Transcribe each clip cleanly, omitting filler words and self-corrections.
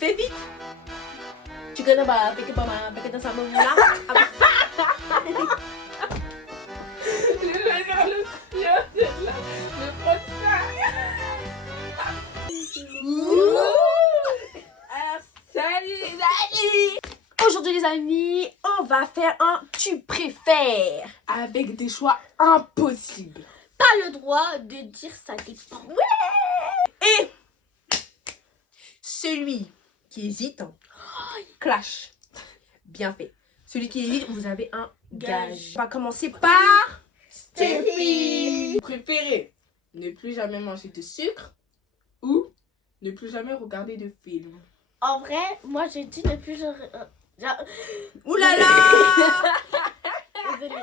Fais vite. Tu connais pas, fais que pas mal, fais que dans sa maman là. Je vais faire le pion de le prochain. Salut les amis. Aujourd'hui les amis, on va faire un tu préfères. Avec des choix impossibles. Pas le droit de dire ça dépend. Et celui qui hésite, clash. Bien fait. Celui qui hésite, vous avez un gage. On va commencer par Steffi. Vous préférez ne plus jamais manger de sucre ou ne plus jamais regarder de films? En vrai, moi j'ai dit ne plus Ouh là là. désolée,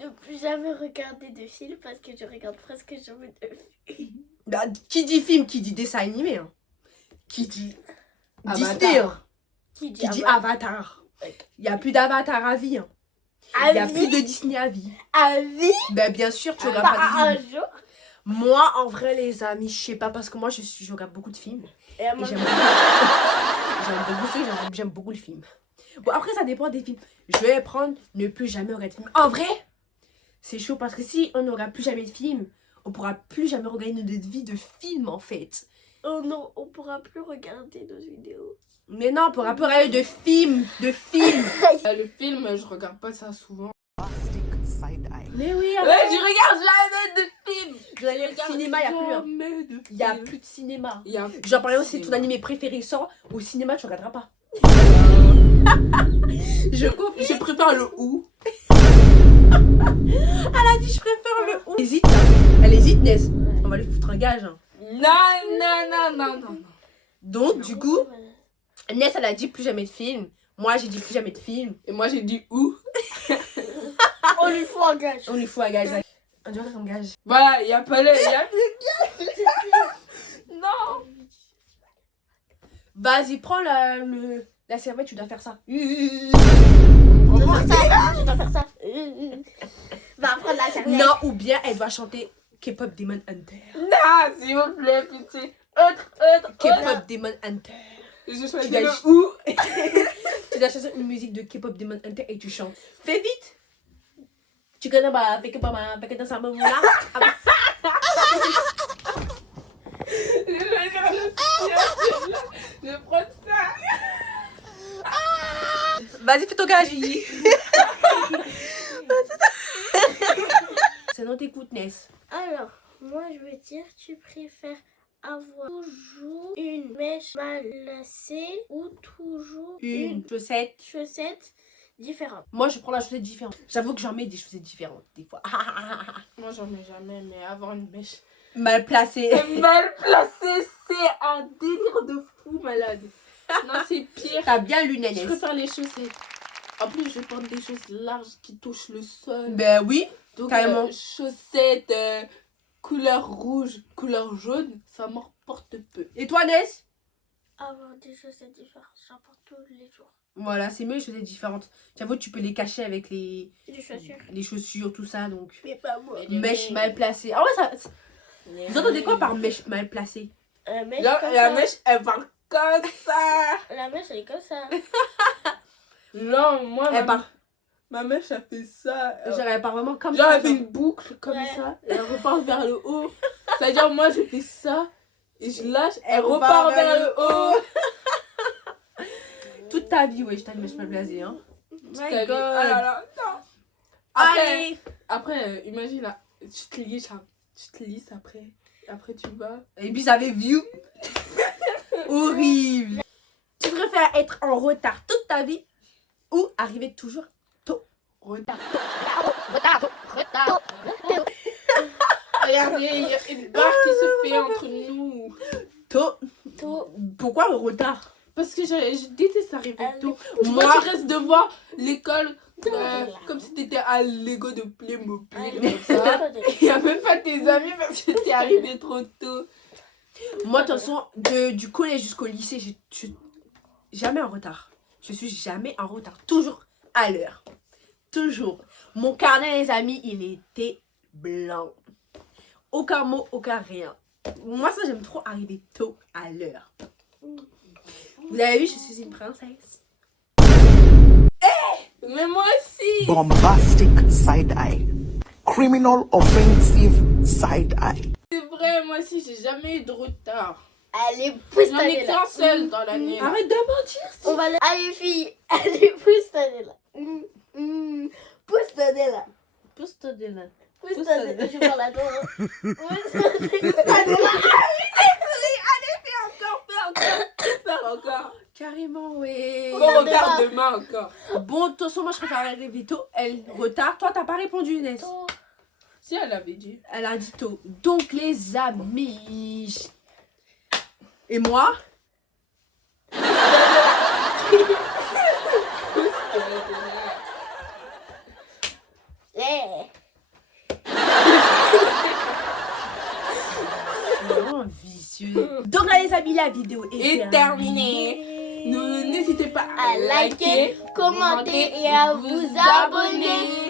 ne plus jamais regarder de films parce que je regarde presque jamais de films. Bah, qui dit film, qui dit dessin animé, hein. Qui dit Avatar. Disney, hein. Qui dit Qui dit Avatar. Avatar. Il n'y a plus d'Avatar à vie, hein. À Il n'y a vie, plus de Disney à vie. à vie, Ben bien sûr, tu pas regardes pas un de films. jour. Moi, en vrai, les amis, je sais pas, parce que moi, je regarde beaucoup de films. Et Et moi, j'aime j'aime beaucoup le film. Bon, après, ça dépend des films. Je vais prendre ne plus jamais regarder de film. En vrai, c'est chaud parce que si on n'aura plus jamais de film, on pourra plus jamais regarder notre vie de film, en fait. oh non, on pourra plus regarder nos vidéos. Mais non, on pourra plus regarder de films, de films. Le film, je regarde pas ça souvent. Mais oui, Ouais, je regarde jamais de films. je vais aller au cinéma, il n'y a plus. Hein. Jamais de Il n'y a films. plus de cinéma. Il y a Genre, par exemple, si cinéma. ton animé préféré sort, au cinéma, tu regarderas pas. Je confie. Je préfère le ou. Elle a dit, je préfère le ou. Elle hésite, hein. Elle hésite, Ness. On va lui foutre un gage. Hein. Non. Donc, du coup, Ness, elle a dit plus jamais de film. Moi, j'ai dit plus jamais de film. Et moi, j'ai dit ou. On lui faut un gage. On lui fout un gage. On dirait comme gage. Voilà, il y a pas le. Non. Vas-y, prends la serviette, tu dois faire ça. Je dois faire ça. Je dois faire ça. Va prendre la serviette. Non, ou bien elle doit chanter K-pop Demon Hunter. Non, s'il vous plaît, pitié. Autre. K-pop Demon Hunter. Je choisis Tu le dois- ou. Tu dois chanter une musique de K-pop Demon Hunter et tu chantes. Fais vite. Tu connais pas, fais que pas mal, fais que dans sa maman là. Je choisis le prends ça. Vas-y, fais ton gage. C'est non, t'écoutes, Ness. Alors, moi je veux dire, tu préfères avoir toujours une mèche mal lacée ou toujours Une chaussette. chaussette différente. Moi, je prends la chaussette différente. J'avoue que j'en mets des chaussettes différentes, des fois. Moi, j'en mets jamais, mais avoir une mèche Mal placée. mal placée, c'est un délire de fou malade. Non, c'est pire. T'as bien lu, Je Ness. préfère les chaussettes. En plus, je porte des choses larges qui touchent le sol. Ben oui. Donc, carrément. chaussettes couleur rouge, couleur jaune, ça m'emporte peu. Et toi, Ness? Avoir des chaussettes différentes, j'en porte tous les jours. Voilà, c'est mieux les chaussettes différentes. J'avoue, tu peux les cacher avec les chaussures, tout ça, donc. Mais pas moi. Mèche mal placée. Ah ouais, ça. Vous entendez quoi par mèche mal placée? Mèche Là, comme la ça. mèche, elle part comme ça. La mèche, elle est comme ça. Non, moi, Elle part. ma mèche, elle fait ça. Genre, elle part vraiment comme Genre, ça. elle fait genre. une boucle comme Ouais. ça. Et elle repart vers le haut. C'est-à-dire, moi, je fais ça. Et je lâche, Elle elle repart vers le haut. Toute ta vie, ouais, je t'ai une mèche mal placée, hein. T'as My vu? God. Ah là là, non. Après, Allez. après imagine là, tu te lisses après. Après, tu vas. Et puis, ça avait view. Horrible. Tu préfères être en retard toute ta vie ou arriver toujours tôt? Retard. Retard. Regardez, il y a une barre qui se fait entre nous. Tôt. Tôt. Pourquoi le retard? Parce que je déteste arriver tôt. Moi- Moi, tu restes devant l'école comme si t'étais un Lego de Playmobil. Comme ça. Il n'y a même pas tes amis parce que t'es arrivé trop tôt. Moi, de toute façon, du collège jusqu'au lycée, je suis jamais en retard. Je suis jamais en retard. Toujours à l'heure. Toujours. Mon carnet, les amis, il était blanc. Aucun mot, aucun rien. Moi, ça, j'aime trop arriver tôt à l'heure. Vous avez vu, je suis une princesse. Mais moi aussi. Bombastic side eye. Criminal offensive side eye. C'est vrai, moi aussi, j'ai jamais eu de retard. Allez, pousse J'en ta ai nez là. qu'un seul dans l'année. là. Arrête de mentir. On va aller. Allez, fille. Allez, pousse ta nez là. Pousse ta nez là. Pousse toi de là. Pousse ta nez. Je parle à toi. Pousse ta nez. Faire encore. Carrément, ouais. On regarde demain encore. Bon, de toute façon, moi je préfère arriver tôt. Elle retard. Toi, t'as pas répondu, Inès. Si elle avait dit. Elle a dit tôt. Donc, les amis. Et moi? Yeah. Vraiment vicieux. Donc là, les amis, la vidéo est Et terminé. N'hésitez pas À liker, commenter et à vous abonner.